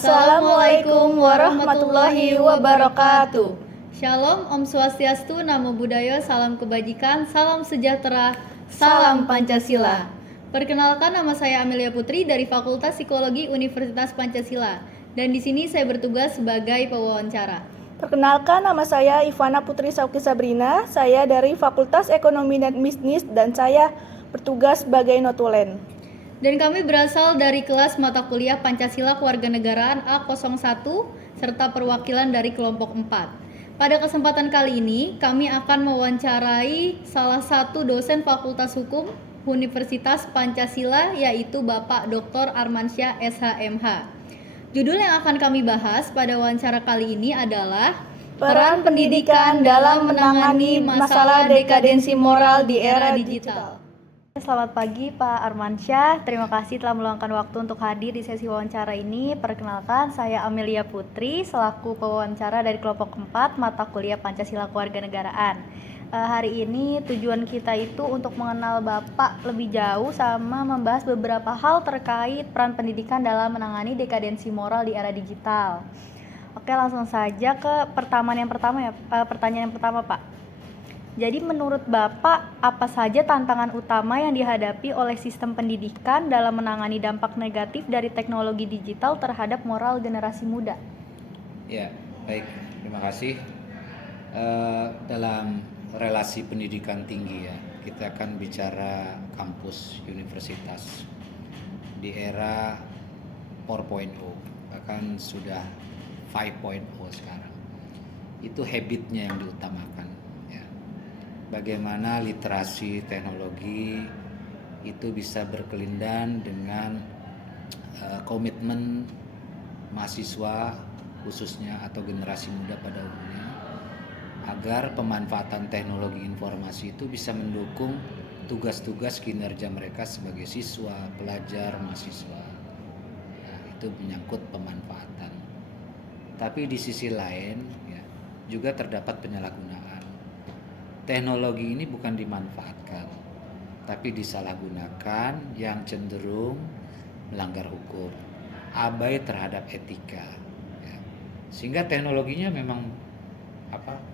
Assalamualaikum warahmatullahi wabarakatuh. Shalom, Om Swastiastu, Namo Buddhaya, salam kebajikan, salam sejahtera, salam Pancasila. Perkenalkan, nama saya Amelia Putri dari Fakultas Psikologi Universitas Pancasila. Dan di sini saya bertugas sebagai pewawancara. Perkenalkan, nama saya Ivana Putri Sauki Sabrina. Saya dari Fakultas Ekonomi dan Bisnis dan saya bertugas sebagai notulen. Dan kami berasal dari kelas mata kuliah Pancasila Kewarganegaraan A01 serta perwakilan dari kelompok 4. Pada kesempatan kali ini, kami akan mewawancarai salah satu dosen Fakultas Hukum Universitas Pancasila, yaitu Bapak Dr. Armansyah SHMH. Judul yang akan kami bahas pada wawancara kali ini adalah Peran pendidikan dalam menangani masalah dekadensi moral di era digital. Selamat pagi Pak Armansyah, terima kasih telah meluangkan waktu untuk hadir di sesi wawancara ini. Perkenalkan, saya Amelia Putri selaku pewawancara dari kelompok 4 mata kuliah Pancasila Kewarganegaraan. Hari ini tujuan kita itu untuk mengenal Bapak lebih jauh sama membahas beberapa hal terkait peran pendidikan dalam menangani dekadensi moral di era digital. Oke, langsung saja ke pertanyaan yang pertama Pak. Jadi menurut Bapak, apa saja tantangan utama yang dihadapi oleh sistem pendidikan dalam menangani dampak negatif dari teknologi digital terhadap moral generasi muda? Ya, baik. Terima kasih. Dalam relasi pendidikan tinggi ya, kita akan bicara kampus universitas di era 4.0, bahkan sudah 5.0 sekarang. Itu habitnya yang diutamakan. Bagaimana literasi teknologi itu bisa berkelindan dengan komitmen mahasiswa khususnya atau generasi muda pada umumnya, agar pemanfaatan teknologi informasi itu bisa mendukung tugas-tugas kinerja mereka sebagai siswa, pelajar, mahasiswa. Itu menyangkut pemanfaatan. Tapi di sisi lain ya, juga terdapat penyalahgunaan. Teknologi ini bukan dimanfaatkan, tapi disalahgunakan yang cenderung melanggar hukum, abai terhadap etika. Ya. Sehingga teknologinya memang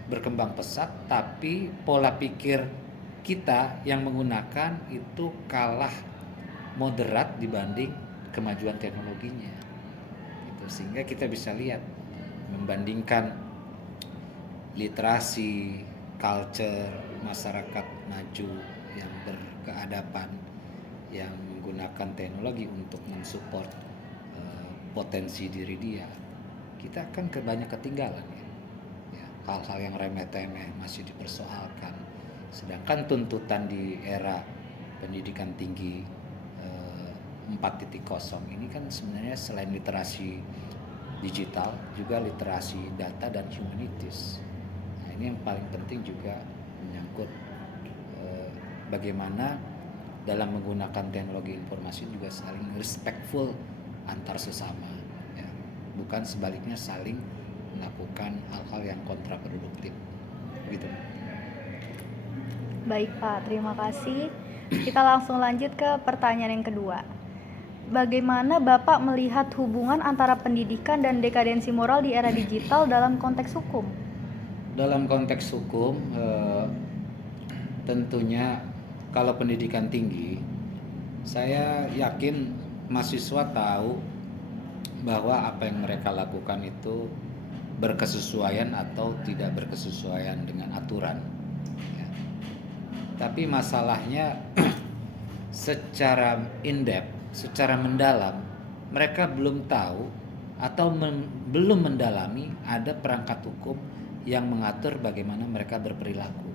berkembang pesat, tapi pola pikir kita yang menggunakan itu kalah moderat dibanding kemajuan teknologinya. Gitu. Sehingga kita bisa lihat membandingkan literasi, culture masyarakat maju yang berkeadaban yang menggunakan teknologi untuk mensupport potensi diri dia, kita akan banyak ketinggalan ya. Hal-hal yang remeh-temeh masih dipersoalkan, sedangkan tuntutan di era pendidikan tinggi 4.0 ini kan sebenarnya selain literasi digital juga literasi data dan humanities. Ini yang paling penting juga menyangkut bagaimana dalam menggunakan teknologi informasi juga saling respectful antar sesama, ya. Bukan sebaliknya saling melakukan hal-hal yang kontraproduktif, gitu. Baik Pak, terima kasih. Kita langsung lanjut ke pertanyaan yang kedua. Bagaimana Bapak melihat hubungan antara pendidikan dan dekadensi moral di era digital dalam konteks hukum? Dalam konteks hukum, tentunya kalau pendidikan tinggi, saya yakin mahasiswa tahu bahwa apa yang mereka lakukan itu berkesesuaian atau tidak berkesesuaian dengan aturan. Ya. Tapi masalahnya secara in-depth, secara mendalam, mereka belum tahu atau belum mendalami ada perangkat hukum yang mengatur bagaimana mereka berperilaku.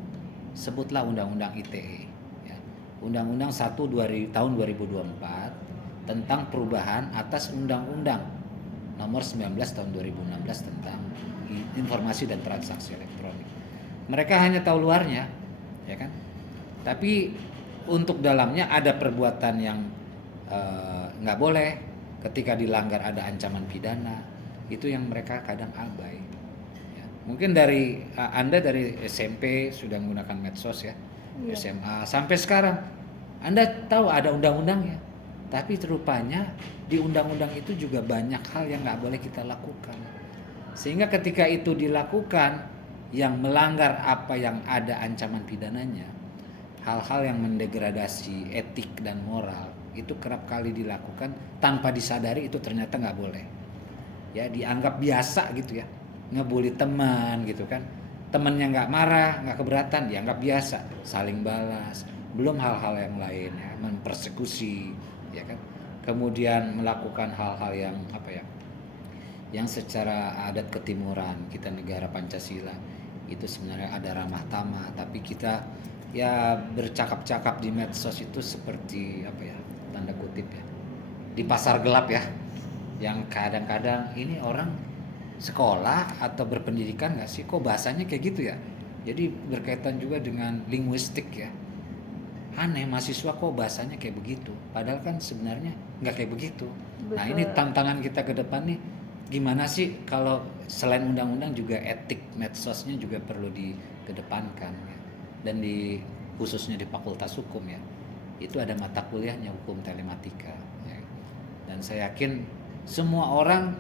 Sebutlah Undang-Undang ITE, ya. Undang-Undang 1 tahun 2024 tentang perubahan atas Undang-Undang nomor 19 tahun 2016 tentang informasi dan transaksi elektronik. Mereka hanya tahu luarnya, ya kan? Tapi untuk dalamnya ada perbuatan yang nggak boleh, ketika dilanggar ada ancaman pidana. Itu yang mereka kadang abai. Mungkin dari Anda dari SMP sudah menggunakan medsos ya, SMA sampai sekarang Anda tahu ada undang-undangnya, Tapi rupanya di undang-undang itu juga banyak hal yang nggak boleh kita lakukan. Sehingga ketika itu dilakukan, yang melanggar apa yang ada ancaman pidananya, hal-hal yang mendegradasi etik dan moral, itu kerap kali dilakukan tanpa disadari itu ternyata nggak boleh. Ya, dianggap biasa gitu ya, ngebully teman gitu kan. Temennya nggak marah, nggak keberatan, dianggap biasa, saling balas. Belum hal-hal yang lain ya, mempersekusi, ya kan. Kemudian melakukan hal-hal yang apa ya, yang secara adat ketimuran, kita negara Pancasila itu sebenarnya ada ramah tamah, tapi kita ya bercakap-cakap di medsos itu seperti apa ya, tanda kutip ya, di pasar gelap ya, yang kadang-kadang ini orang sekolah atau berpendidikan nggak sih, kok bahasanya kayak gitu ya. Jadi berkaitan juga dengan linguistik ya, aneh mahasiswa kok bahasanya kayak begitu, padahal kan sebenarnya nggak kayak begitu. Nah ini tantangan kita ke depan nih, gimana sih kalau selain undang-undang juga etik medsosnya juga perlu dikedepankan ya. Dan khususnya di Fakultas Hukum ya, itu ada mata kuliahnya hukum telematika ya. Dan saya yakin semua orang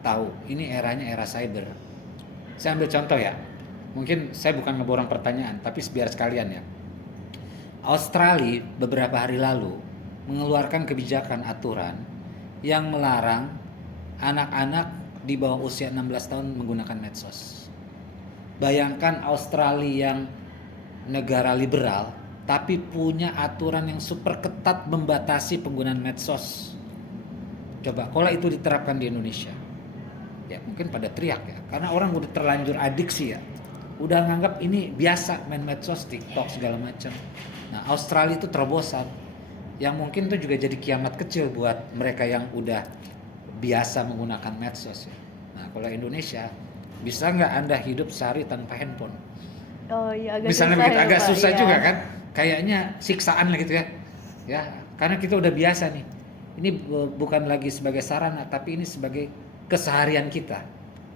tahu ini eranya era cyber. Saya ambil contoh ya, mungkin saya bukan ngeborong pertanyaan, tapi biar sekalian ya. Australia beberapa hari lalu mengeluarkan kebijakan aturan yang melarang anak-anak di bawah usia 16 tahun menggunakan medsos. Bayangkan Australia yang negara liberal tapi punya aturan yang super ketat membatasi penggunaan medsos. Coba kalau itu diterapkan di Indonesia, ya mungkin pada teriak ya, karena orang udah terlanjur adiksi ya, udah nganggap ini biasa main medsos, TikTok segala macam. Nah Australia itu terobosan, yang mungkin itu juga jadi kiamat kecil buat mereka yang udah biasa menggunakan medsos ya. Nah kalau Indonesia, bisa nggak Anda hidup sehari tanpa handphone? Oh iya, agak Misalnya susah begitu, ya, agak Pak. susah Iya. juga kan, kayaknya siksaan lah gitu ya. Ya, karena kita udah biasa nih. Ini bukan lagi sebagai sarana, tapi ini sebagai keseharian kita,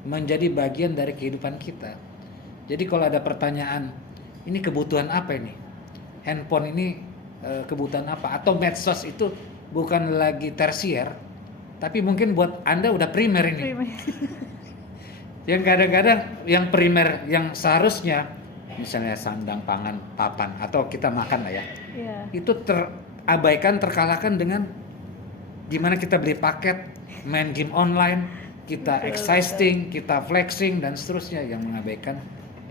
menjadi bagian dari kehidupan kita. Jadi kalau ada pertanyaan, ini kebutuhan apa ini? Handphone ini kebutuhan apa? Atau medsos itu bukan lagi tersier, tapi mungkin buat Anda udah primer ini. Yang kadang-kadang yang primer, yang seharusnya misalnya sandang, pangan, papan, atau kita makan lah ya, Iya. itu terabaikan, terkalahkan dengan gimana kita beli paket, main game online, kita exercising, kita flexing dan seterusnya, yang mengabaikan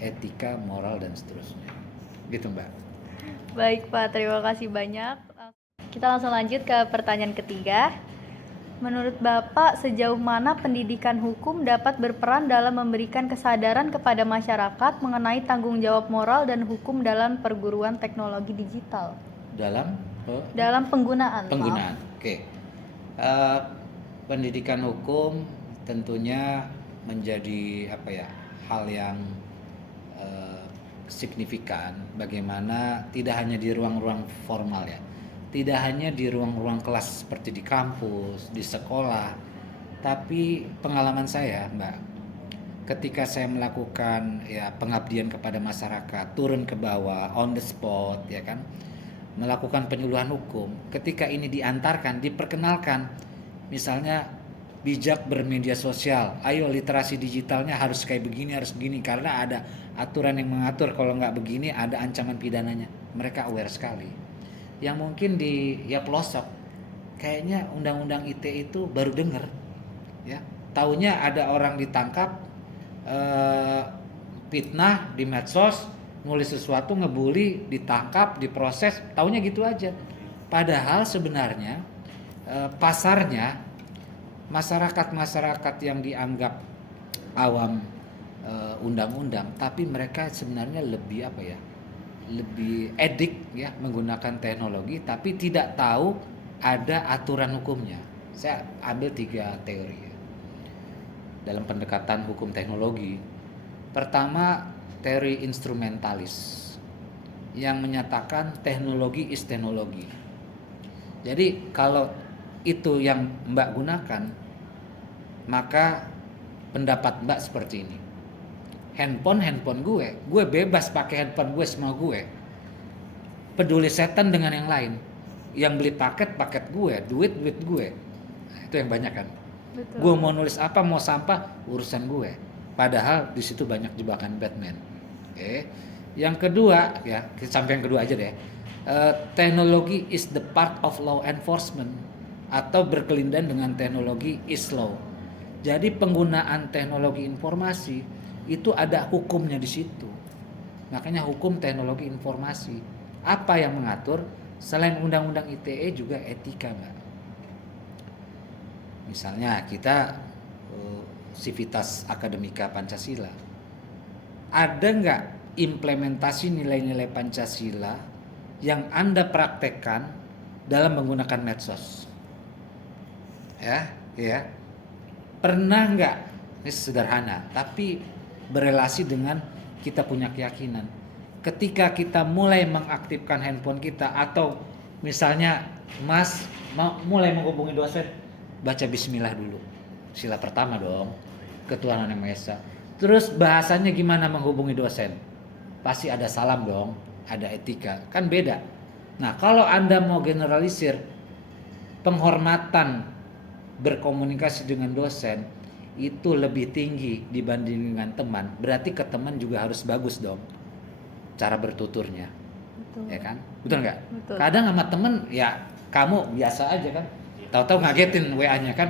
etika, moral dan seterusnya. Gitu Mbak. Baik Pak, terima kasih banyak. Kita langsung lanjut ke pertanyaan ketiga. Menurut Bapak, sejauh mana pendidikan hukum dapat berperan dalam memberikan kesadaran kepada masyarakat mengenai tanggung jawab moral dan hukum dalam perguruan teknologi digital? Dalam penggunaan. Penggunaan. Oke. Pendidikan hukum tentunya menjadi apa ya, hal yang signifikan, bagaimana tidak hanya di ruang-ruang formal ya, tidak hanya di ruang-ruang kelas seperti di kampus, di sekolah, tapi pengalaman saya Mbak, ketika saya melakukan ya pengabdian kepada masyarakat, turun ke bawah, on the spot ya kan, melakukan penyuluhan hukum, ketika ini diantarkan, diperkenalkan, misalnya bijak bermedia sosial, ayo literasi digitalnya harus kayak begini, harus begini, karena ada aturan yang mengatur, kalau nggak begini ada ancaman pidananya. Mereka aware sekali. Yang mungkin di ya pelosok, kayaknya undang-undang ITE itu baru dengar, ya. Taunya ada orang ditangkap, fitnah di medsos, nulis sesuatu, ngebully, ditangkap, diproses, taunya gitu aja. Padahal sebenarnya pasarnya masyarakat yang dianggap awam undang-undang, tapi mereka sebenarnya lebih apa ya, lebih edik ya menggunakan teknologi, tapi tidak tahu ada aturan hukumnya. Saya ambil 3 teori ya, dalam pendekatan hukum teknologi. Pertama, teori instrumentalis yang menyatakan teknologi is teknologi. Jadi kalau itu yang Mbak gunakan, maka pendapat Mbak seperti ini. Handphone gue bebas pakai handphone gue semau gue. Peduli setan dengan yang lain. yang beli paket gue, duit gue. Nah, itu yang banyak kan. Betul. Gue mau nulis apa, mau sampah, urusan gue. Padahal di situ banyak jebakan Batman. Oke. Yang kedua, ya sampai yang kedua aja deh. Teknologi is the part of law enforcement, atau berkelindan dengan teknologi is law. Jadi penggunaan teknologi informasi itu ada hukumnya di situ. Makanya hukum teknologi informasi. Apa yang mengatur? Selain undang-undang ITE juga etika, Mbak. Misalnya kita Civitas Akademika Pancasila. Ada nggak implementasi nilai-nilai Pancasila yang Anda praktekkan dalam menggunakan medsos? Ya. Pernah nggak? Ini sederhana, tapi berelasi dengan kita punya keyakinan. Ketika kita mulai mengaktifkan handphone kita, atau misalnya Mas mulai menghubungi dosen, baca bismillah dulu. Sila pertama dong, ketuhanan yang Maha Esa. Terus bahasanya gimana menghubungi dosen? Pasti ada salam dong, ada etika, kan beda. Nah, kalau Anda mau generalisir penghormatan berkomunikasi dengan dosen itu lebih tinggi dibanding dengan teman, berarti ke teman juga harus bagus dong cara bertuturnya. Betul. Ya kan? Betul nggak? Betul. Kadang sama temen ya kamu biasa aja kan, tahu-tahu ngagetin WA-nya kan,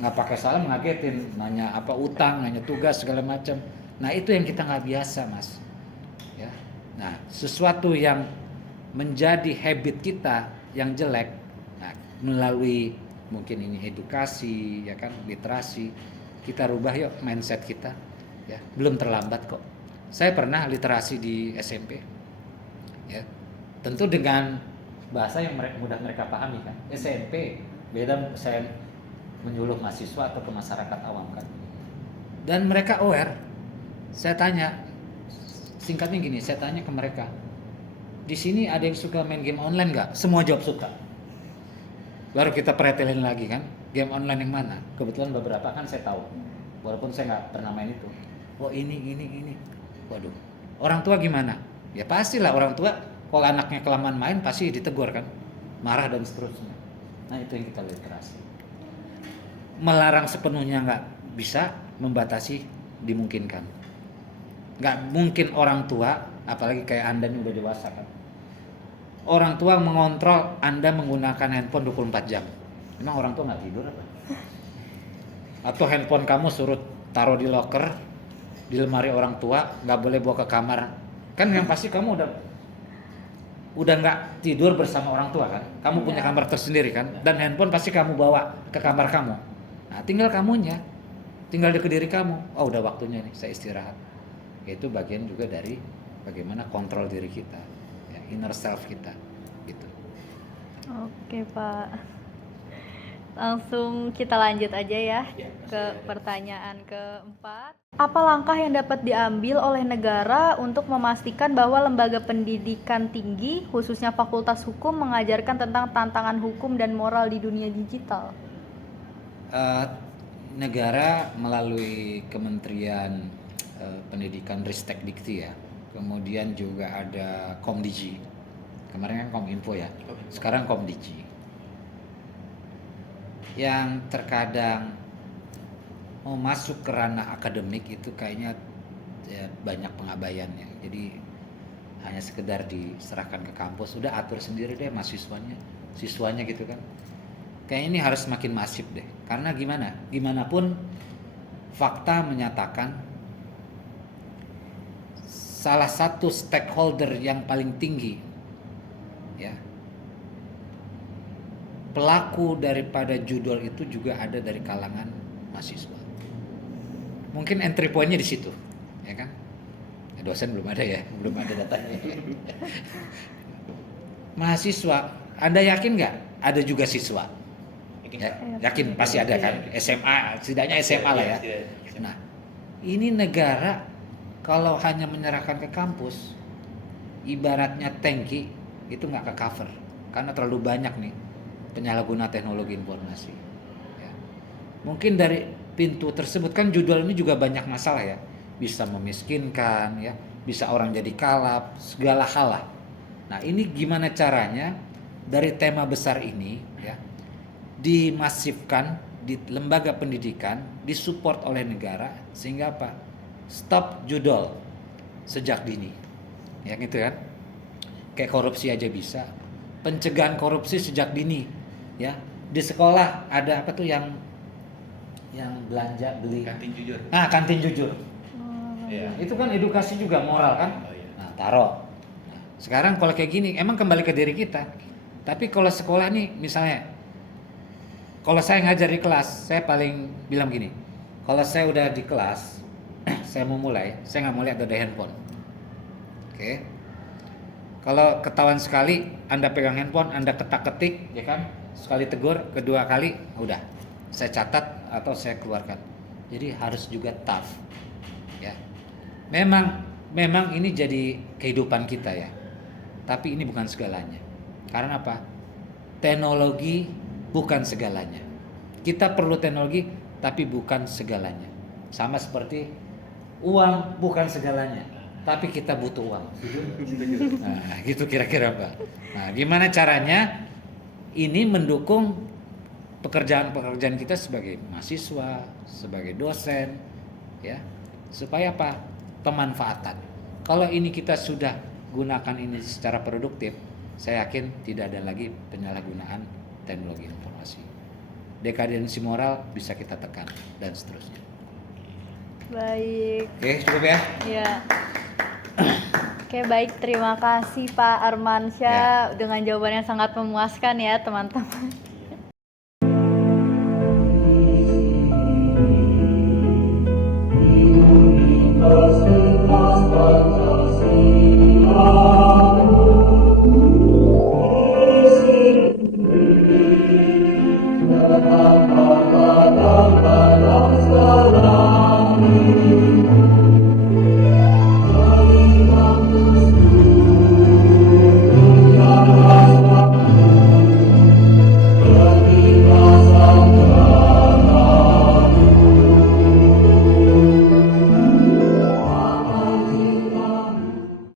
nggak pakai salam ngagetin, nanya apa utang, nanya tugas segala macam. Nah itu yang kita nggak biasa, Mas. Ya. Nah sesuatu yang menjadi habit kita yang jelek, nah, melalui mungkin ini edukasi, ya kan, literasi, kita rubah yuk mindset kita. Ya belum terlambat kok. Saya pernah literasi di SMP, ya tentu dengan bahasa yang mudah mereka pahami kan. SMP beda saya menyuluh mahasiswa atau ke masyarakat awam kan, dan mereka aware. Saya tanya, singkatnya gini, saya tanya ke mereka, di sini ada yang suka main game online nggak? Semua jawab suka. Baru kita pretelin lagi kan, game online yang mana? Kebetulan beberapa kan saya tahu, walaupun saya nggak pernah main itu. Oh ini. Waduh, orang tua gimana? Ya pastilah orang tua kalau anaknya kelamaan main pasti ditegur kan, marah dan seterusnya. Nah itu yang kita literasi. Melarang sepenuhnya nggak bisa, membatasi dimungkinkan. Nggak mungkin orang tua, apalagi kayak Anda ini udah dewasa kan, orang tua mengontrol Anda menggunakan handphone 24 jam. Emang orang tua nggak tidur apa? Atau handphone kamu suruh taruh di locker, di lemari orang tua, nggak boleh bawa ke kamar. Kan yang pasti kamu udah nggak tidur bersama orang tua kan. Kamu punya kamar tersendiri kan, dan handphone pasti kamu bawa ke kamar kamu. Nah tinggal kamunya, tinggal di diri kamu. Oh udah waktunya nih saya istirahat. Itu bagian juga dari bagaimana kontrol diri kita, ya, inner self kita gitu. Oke Pak, langsung kita lanjut aja ya ke pertanyaan keempat. Apa langkah yang dapat diambil oleh negara untuk memastikan bahwa lembaga pendidikan tinggi, khususnya Fakultas Hukum, mengajarkan tentang tantangan hukum dan moral di dunia digital? Negara melalui Kementerian Pendidikan Ristek Dikti ya, kemudian juga ada Komdigi, kemarin kan Kominfo ya, sekarang Komdigi, yang terkadang mau masuk ke ranah akademik itu kayaknya ya, banyak pengabaiannya. Jadi hanya sekedar diserahkan ke kampus, udah atur sendiri deh siswanya gitu kan. Kayaknya ini harus makin masif deh, karena gimana pun fakta menyatakan salah satu stakeholder yang paling tinggi, ya, pelaku daripada judul itu juga ada dari kalangan mahasiswa. Mungkin entry point-nya di situ, ya kan? Ya, dosen belum ada datanya. Mahasiswa, Anda yakin nggak? Ada juga siswa. Ya, yakin pasti ada kan? SMA, setidaknya SMA lah ya. Nah, ini negara kalau hanya menyerahkan ke kampus, ibaratnya tangki itu nggak ke cover, karena terlalu banyak nih penyalahguna teknologi informasi. Ya. Mungkin dari pintu tersebut kan judul ini juga banyak masalah ya, bisa memiskinkan ya, bisa orang jadi kalap, segala hal lah. Nah ini gimana caranya dari tema besar ini ya dimasifkan di lembaga pendidikan, disupport oleh negara sehingga apa? Stop judol sejak dini. Ya gitu kan? Kayak korupsi aja bisa. Pencegahan korupsi sejak dini. Ya. Di sekolah ada apa tuh yang belanja beli Kantin jujur. kantin jujur. Iya. Itu kan edukasi juga moral kan? Oh, iya. Nah, taruh. Nah, sekarang kalau kayak gini emang kembali ke diri kita. Tapi kalau sekolah nih misalnya kalau saya ngajar di kelas, saya paling bilang gini. Kalau saya udah di kelas, saya mau mulai, saya nggak mau lihat ada handphone. Oke. Kalau ketahuan sekali Anda pegang handphone, Anda ketak-ketik, ya kan? Sekali tegur, kedua kali udah saya catat atau saya keluarkan. Jadi harus juga tough. Ya. Memang ini jadi kehidupan kita ya. Tapi ini bukan segalanya. Karena apa? Teknologi bukan segalanya. Kita perlu teknologi tapi bukan segalanya. Sama seperti uang bukan segalanya, tapi kita butuh uang. Nah, gitu kira-kira Pak. Nah, gimana caranya ini mendukung pekerjaan-pekerjaan kita sebagai mahasiswa, sebagai dosen, ya, supaya apa? Pemanfaatan. Kalau ini kita sudah gunakan ini secara produktif, saya yakin tidak ada lagi penyalahgunaan teknologi informasi. Dekadensi moral bisa kita tekan dan seterusnya. Baik. Oke, cukup ya. Ya. Oke, baik. Terima kasih Pak Armansyah dengan jawaban yang sangat memuaskan ya, teman-teman.